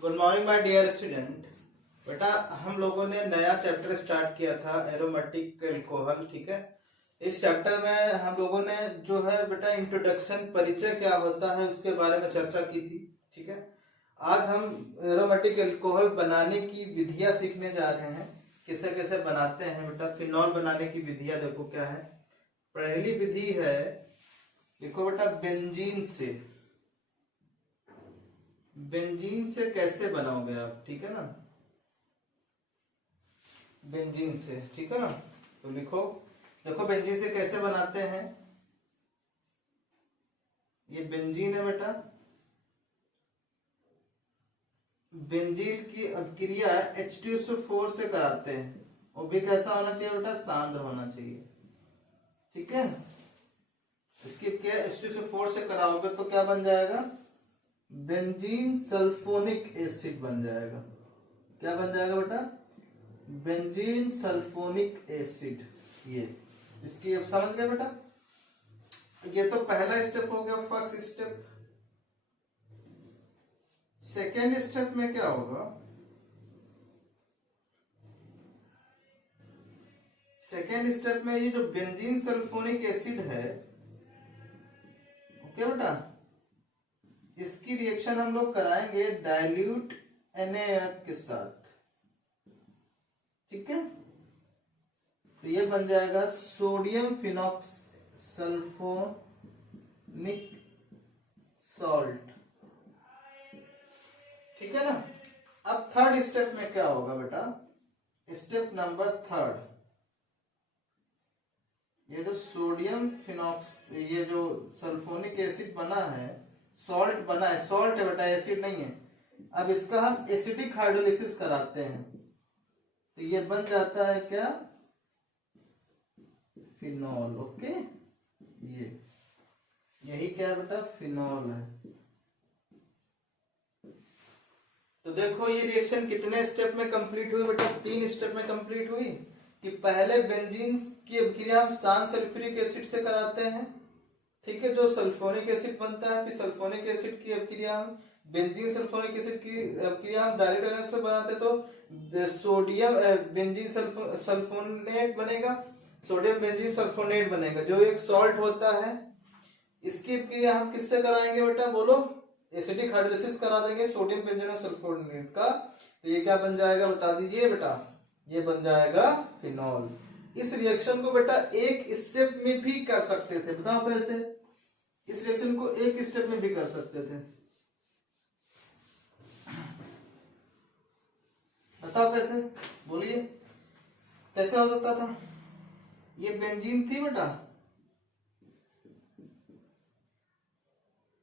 Good morning my dear student. बेटा हम लोगों ने नया चैप्टर स्टार्ट किया था एरोमेटिक एल्कोहल। ठीक है, इस चैप्टर में हम लोगों ने जो है बेटा इंट्रोडक्शन, परिचय क्या होता है उसके बारे में चर्चा की थी। ठीक है, आज हम एरोमेटिक एल्कोहल बनाने की विधियां सीखने जा रहे हैं। कैसे कैसे बनाते हैं बेटा। फिनॉल बनाने की विधियां देखो क्या है। पहली विधि है, देखो बेटा, बेंजीन से। बेंजीन से कैसे बनाओगे आप, ठीक है ना, बेंजीन से, ठीक है ना। तो लिखो, देखो बेंजीन से कैसे बनाते हैं। ये बेंजीन है बेटा। बेंजीन की अभिक्रिया H2SO4 से कराते हैं। वो भी कैसा होना चाहिए बेटा, सांद्र होना चाहिए। ठीक है, इसकी क्या H2SO4 से कराओगे तो क्या बन जाएगा, बेंजीन सल्फोनिक एसिड बन जाएगा। क्या बन जाएगा बेटा, बेंजीन सल्फोनिक एसिड। ये इसकी अब समझ गए बेटा। ये तो पहला स्टेप हो गया, फर्स्ट स्टेप। सेकेंड स्टेप में क्या होगा, सेकेंड स्टेप में ये जो बेंजीन सल्फोनिक एसिड है, ओके बेटा, इसकी रिएक्शन हम लोग कराएंगे डाइल्यूट NaF के साथ। ठीक है, तो ये बन जाएगा सोडियम फिनॉक्स सल्फोनिक सॉल्ट। ठीक है ना। अब थर्ड स्टेप में क्या होगा बेटा, स्टेप नंबर थर्ड, ये जो सोडियम फिनॉक्स, ये जो सल्फोनिक एसिड बना है, सॉल्ट बना है, सॉल्ट है बेटा, एसिड नहीं है। अब इसका हम एसिडिक हाइड्रोलिसिस कराते हैं तो ये बन जाता है क्या, फिनॉल। ओके, ये यही क्या है बेटा, फिनॉल है। तो देखो ये रिएक्शन कितने स्टेप में कंप्लीट हुई बेटा, 3 स्टेप में कंप्लीट हुई। कि पहले बेंजीन की अभिक्रिया हम सांद सल्फ्यूरिक एसिड से कराते हैं, ठीक है, जो सल्फोनिक एसिड बनता है। फिर सल्फोनिक एसिड की अभिक्रिया हम बेंजीन सल्फोनिक एसिड की अभिक्रिया हम डायरेक्ट से बनाते तो सोडियम बेंजीन सल्फोनेट बनेगा, सोडियम बेंजीन सल्फोनेट बनेगा, जो एक सॉल्ट होता है। इसकी अभिक्रिया हम किससे कराएंगे बेटा, बोलो, एसिडिक हाइड्रोलिसिस करा देंगे सोडियम बेंजीन सल्फोनेट का। तो ये क्या बन जाएगा, बता दीजिए बेटा, ये बन जाएगा फिनॉल। इस रिएक्शन को बेटा एक स्टेप में भी कर सकते थे, बताओ कैसे। इस रिएक्शन को एक स्टेप में भी कर सकते थे, बताओ कैसे, बोलिए कैसे हो सकता था। ये बेंजीन थी बेटा,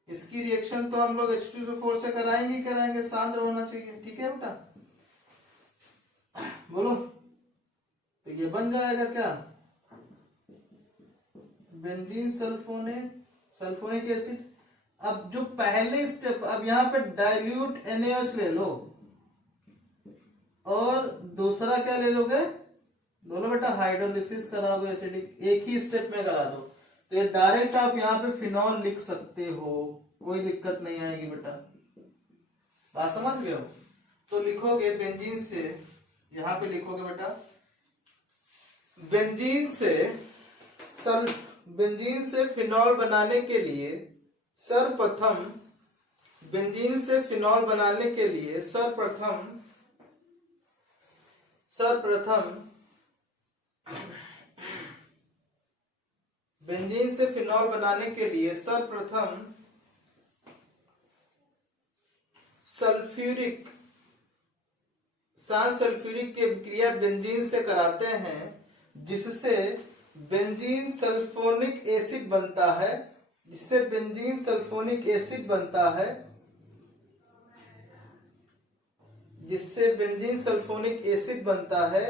इसकी रिएक्शन तो हम लोग H2SO4 से कराएंगे, कराएंगे, सांद्र होना चाहिए। ठीक है बेटा, बोलो, तो ये बन जाएगा क्या, बेंजीन सल्फोनिक एसिड। अब जो पहले स्टेप, अब यहां पे डाइल्यूट NaOH ले लो और दूसरा क्या ले लोगे, बोलो बेटा, हाइड्रोलिसिस कराओगे एसिडिक, एक ही स्टेप में करा दो। तो ये डायरेक्ट आप यहाँ पे फिनॉल लिख सकते हो, कोई दिक्कत नहीं आएगी बेटा। बात समझ गए हो। तो लिखोगे बेंजीन से, यहां पे लिखोगे बेटा, बेंजीन से फिनॉल बनाने के लिए सर्वप्रथम, बेंजीन से फिनॉल बनाने के लिए सर्वप्रथम बेंजीन से फिनॉल बनाने के लिए सर्वप्रथम सांद सल्फ्यूरिक की अभिक्रिया बेंजीन से कराते हैं, जिससे बेंजीन सल्फोनिक एसिड बनता है, जिससे बेंजीन सल्फोनिक एसिड बनता है, जिससे बेंजीन सल्फोनिक एसिड बनता है,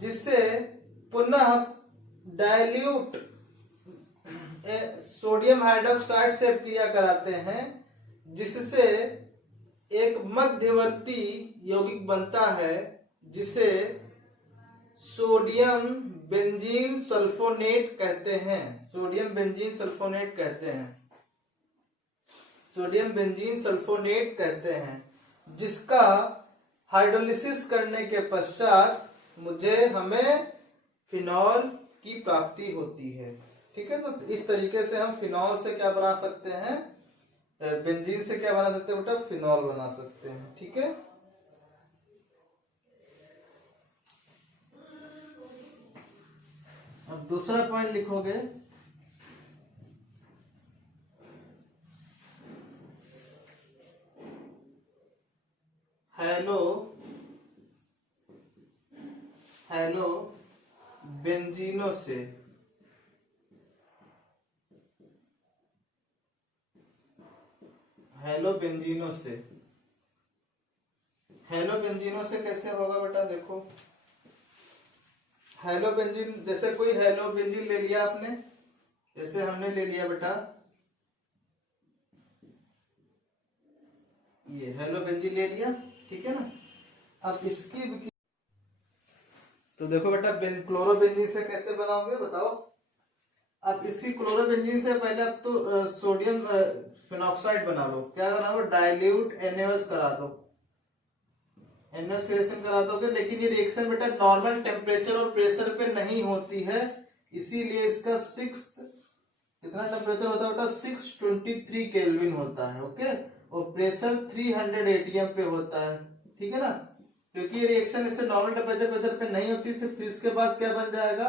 जिससे पुनः डाइल्यूट सोडियम हाइड्रोक्साइड से अभिक्रिया कराते हैं, जिससे एक मध्यवर्ती यौगिक बनता है, जिसे सोडियम बेंजीन सल्फोनेट कहते हैं। सोडियम बेंजीन सल्फोनेट कहते हैं, सोडियम बेंजीन सल्फोनेट कहते हैं। जिसका हाइड्रोलिसिस करने के पश्चात हमें फिनॉल की प्राप्ति होती है। ठीक है, तो इस तरीके से हम फिनॉल से क्या बना सकते हैं, बेंजीन से क्या बना सकते हैं बेटा, फिनॉल बना सकते हैं। ठीक है, अब दूसरा पॉइंट लिखोगे, हेलो बेंजीनों से हेलो बेंजीनों से कैसे होगा बेटा, देखो हेलो बेंजीन, जैसे कोई हेलो बेंजीन ले लिया आपने, जैसे हमने ले लिया बेटा ये हेलो बेंजीन ले लिया, ठीक है ना। अब इसकी तो देखो बेटा क्लोरोबेंजीन से कैसे बनाओगे बताओ। अब इसकी क्लोरोबेंजीन से पहले अब तो सोडियम फिनॉक्साइड बना लो। क्या करा लो, डाइल्यूट NaOH करा दो, NaOH रिएक्शन करा दोगे। लेकिन ये रिएक्शन बेटा नॉर्मल टेम्परेचर और प्रेशर पे नहीं होती है, इसीलिए इसका कितना टेम्परेचर होता है बेटा, 623 केल्विन होता है। ओके, और प्रेशर 300 ATM पे होता है। ठीक है ना, क्योंकि ये रिएक्शन इससे नॉर्मल टेम्परेचर प्रेशर पे नहीं होती, फिर इसके बाद क्या बन जाएगा,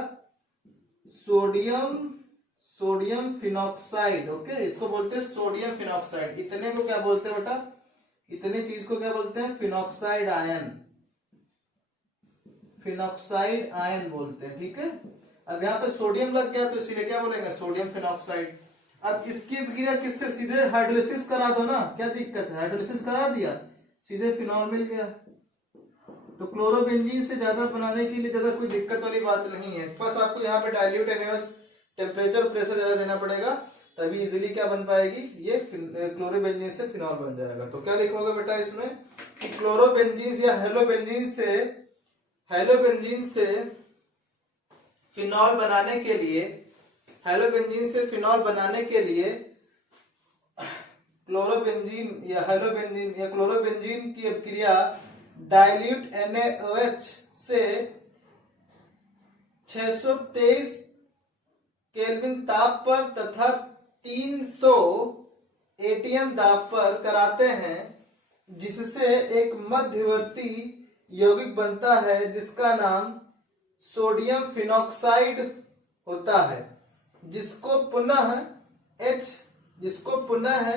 सोडियम फिनॉक्साइड। ओके, इसको बोलते हैं सोडियम फिनॉक्साइड। इतने को क्या बोलते हैं बेटा, इतनी चीज को क्या बोलते हैं, फिनॉक्साइड आयन बोलते हैं। ठीक है, अब यहाँ पे सोडियम लग गया तो इसीलिए क्या बोलेंगे, सोडियम फिनॉक्साइड। अब इसकी प्रक्रिया किससे, सीधे हाइड्रोलिसिस करा दो ना, क्या दिक्कत है, हाइड्रोलिसिस करा दिया, सीधे फिनॉल मिल गया। तो क्लोरोबेंजीन से ज्यादा बनाने के लिए ज्यादा कोई दिक्कत वाली बात नहीं है, बस आपको यहाँ पे डाइल्यूट NaOH टेम्परेचर प्रेशर ज्यादा देना पड़ेगा, तभी इजीली क्या बन पाएगी, ये क्लोरोबेंजीन से फिनॉल बन जाएगा। तो क्या लिखोगे बेटा इसमें, क्लोरोबेंजीन या हेलोबेंजीन से फिनॉल बनाने के लिए, क्लोरोबेंजीन की अभिक्रिया डाइल्यूट NaOH से 623 केल्विन ताप पर तथा 300 ATM दाब पर कराते हैं, जिससे एक मध्यवर्ती यौगिक बनता है जिसका नाम सोडियम फिनॉक्साइड होता है, जिसको पुनः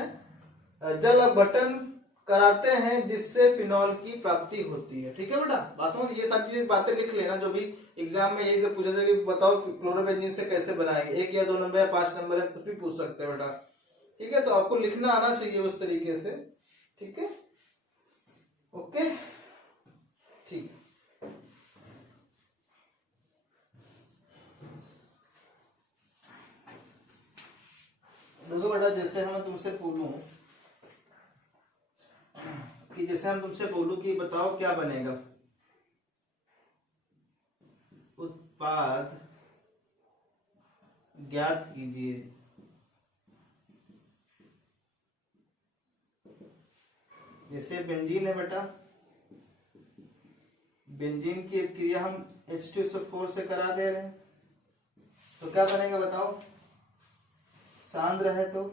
जल अपघटन कराते हैं, जिससे फिनॉल की प्राप्ति होती है। ठीक है बेटा, बात समझ, ये सारी चीजें बातें लिख लेना, जो भी एग्जाम में यही से पूछा जाएगा कि बताओ क्लोरोबेंजीन से कैसे बनाएंगे, 1 या 2 नंबर या 5 नंबर है, कुछ भी पूछ सकते हैं बेटा। ठीक है, तो आपको लिखना आना चाहिए उस तरीके से। ठीक है, ओके, ठीक। देखो बेटा, जैसे हम तुमसे बोलूं कि बताओ क्या बनेगा, उत्पाद ज्ञात कीजिए। जैसे बेंजीन है बेटा, बेंजीन की क्रिया हम H2SO4 से करा दे रहे हैं, तो क्या बनेगा बताओ, सांद्र है तो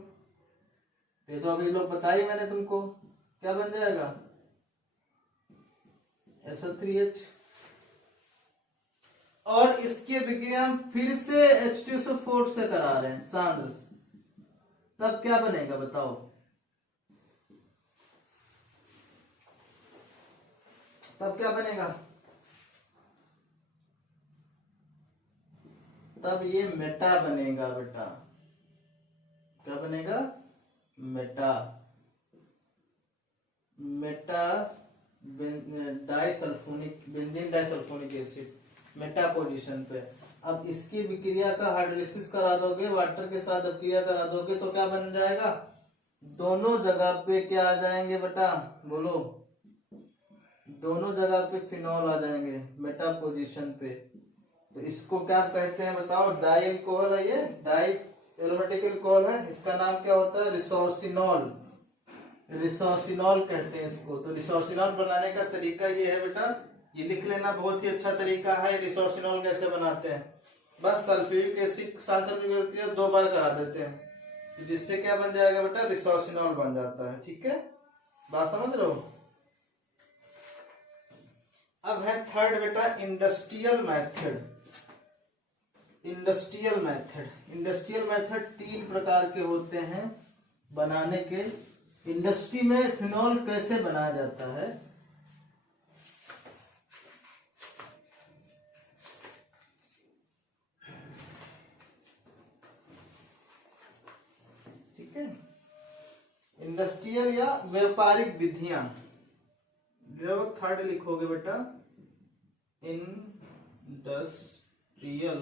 ये तो अभी लोग बताइए मैंने तुमको, क्या बन जाएगा, SO3H। और इसकी अभिक्रिया हम फिर से H2SO4 से करा रहे हैं सांद्र से, तब क्या बनेगा बताओ, तब क्या बनेगा, तब ये मेटा बनेगा बेटा। क्या बनेगा, meta disulphonic, benzene disulphonic acid, meta position पे। अब इसकी विक्रिया का हाइड्रोलिसिस करा दोगे, वाटर के साथ अभिक्रिया करा दोगे, तो क्या बन जाएगा, दोनों जगह पे क्या आ जाएंगे बेटा, बोलो, दोनों जगह पे फिनॉल आ जाएंगे मेटा पोजीशन पे। तो इसको क्या कहते हैं बताओ, डाई अल्कोहल है, ये डाई एरोमेटिक अल्कोहल है, इसका नाम क्या होता है, रिसोर्सिनॉल। रिसोर्सिनॉल कहते हैं इसको। तो रिसोर्सिनॉल बनाने का तरीका ये है बेटा, ये लिख लेना, बहुत ही अच्छा तरीका है। रिसोर्सिनॉल कैसे बनाते हैं, बस सल्फ्यूरिक एसिड सल्फ्यूरिक एसिड 2 बार करा देते हैं, तो जिससे क्या बन जाएगा बेटा, रिसोर्सिनॉल बन जाता है। ठीक है, बात समझ रहे हो। अब है थर्ड बेटा इंडस्ट्रियल मेथड। इंडस्ट्रियल मेथड 3 प्रकार के होते हैं बनाने के। इंडस्ट्री में फिनॉल कैसे बनाया जाता है, ठीक है। इंडस्ट्रियल या व्यापारिक विधियां, जब थर्ड लिखोगे बेटा इंडस्ट्रियल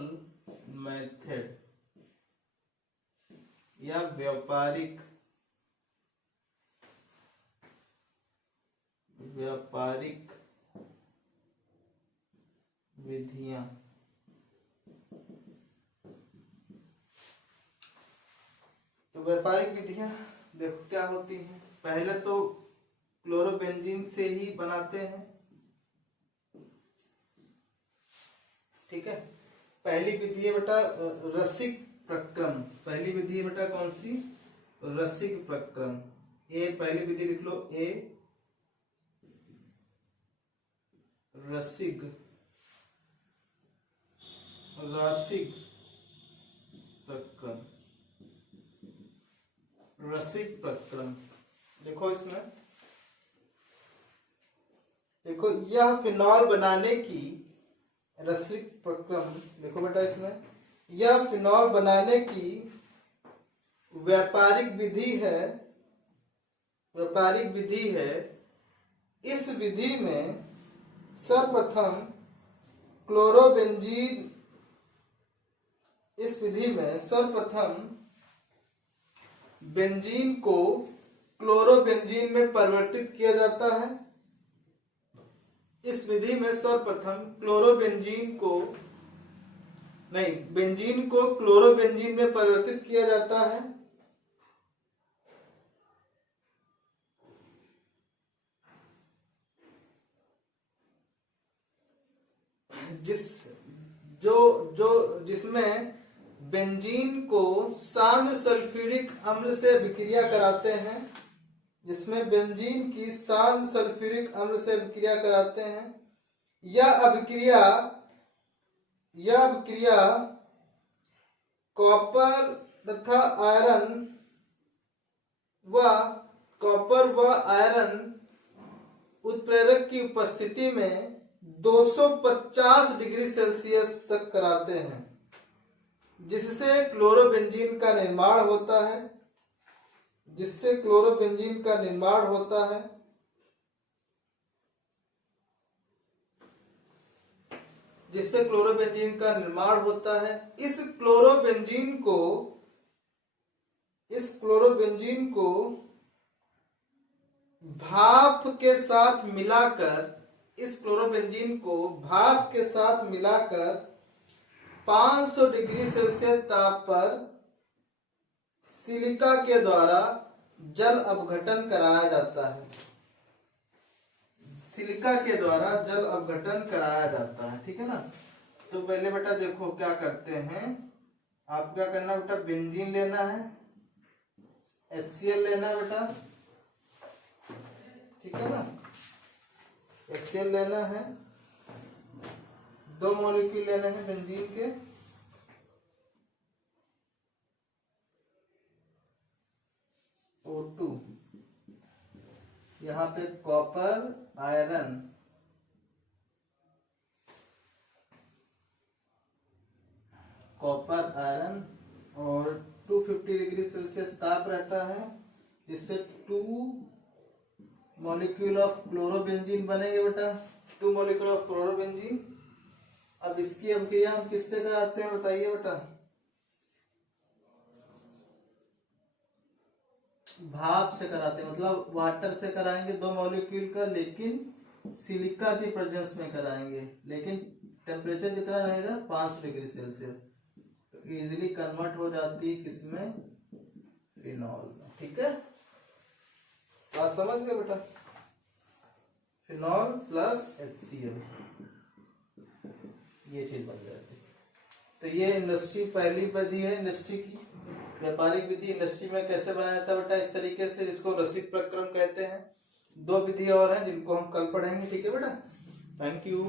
मेथड या व्यापारिक विधियां। तो व्यापारिक विधियां देखो क्या होती हैं। पहले तो क्लोरोबेंजीन से ही बनाते हैं, ठीक है। पहली विधि है बेटा रसिक प्रक्रम। पहली विधि है बेटा कौन सी, रसिक प्रक्रम। ए पहली विधि लिख लो, ए रसिक प्रक्रम। रसिक प्रक्रम देखो, इसमें देखो यह फिनॉल बनाने की रसिक प्रक्रम, देखो बेटा इसमें यह फिनॉल बनाने की व्यापारिक विधि है। इस विधि में सर्वप्रथम बेंजीन को क्लोरोबेंजीन में परिवर्तित किया जाता है। इस विधि में सर्वप्रथम बेंजीन को क्लोरोबेंजीन में परिवर्तित किया जाता है। जिसमें बेंजीन को सांद्र सल्फ्यूरिक अम्ल से अभिक्रिया कराते हैं। जिसमें बेंजीन की सांद्र सल्फ्यूरिक अम्ल से अभिक्रिया कराते हैं। यह अभिक्रिया कॉपर व आयरन उत्प्रेरक की उपस्थिति में 250 डिग्री सेल्सियस तक कराते हैं, जिससे क्लोरोबेंजीन का निर्माण होता है। इस क्लोरोबेंजीन को भाप के साथ मिलाकर 500 डिग्री सेल्सियस ताप पर सिलिका के द्वारा जल अपघटन कराया जाता है। ठीक है ना। तो पहले बेटा देखो क्या करते हैं, आप क्या करना बेटा, बेंजीन लेना है, HCl लेना है बेटा, ठीक है ना। HCl लेना है, 2 मॉलिक्यूल लेने हैं बेंजीन के। O2 यहाँ पे कॉपर आयरन और 250 डिग्री सेल्सियस ताप रहता है, जिससे 2 मॉलिक्यूल ऑफ क्लोरोबेंजीन बनेंगे बेटा, 2 मॉलिक्यूल ऑफ क्लोरोबेंजीन। अब इसकी अभिक्रिया हम किससे कराते हैं बताइए बेटा, भाप से कराते हैं, मतलब वाटर से कराएंगे 2 मॉलिक्यूल का, लेकिन सिलिका की प्रेजेंस में कराएंगे। लेकिन टेम्परेचर कितना रहेगा, 500 डिग्री सेल्सियस। तो इजीली कन्वर्ट हो जाती है किसमें, फिनॉल में। ठीक है, बात समझ गए बेटा, फिनॉल प्लस HCl, ये चीज बन जाती है। तो ये इंडस्ट्री पहली विधि है, इंडस्ट्री की व्यापारिक विधि। इंडस्ट्री में कैसे बनाया जाता है बेटा, इस तरीके से, जिसको रसिक प्रक्रम कहते हैं। 2 विधि और हैं जिनको हम कल पढ़ेंगे, ठीक है बेटा। Thank you.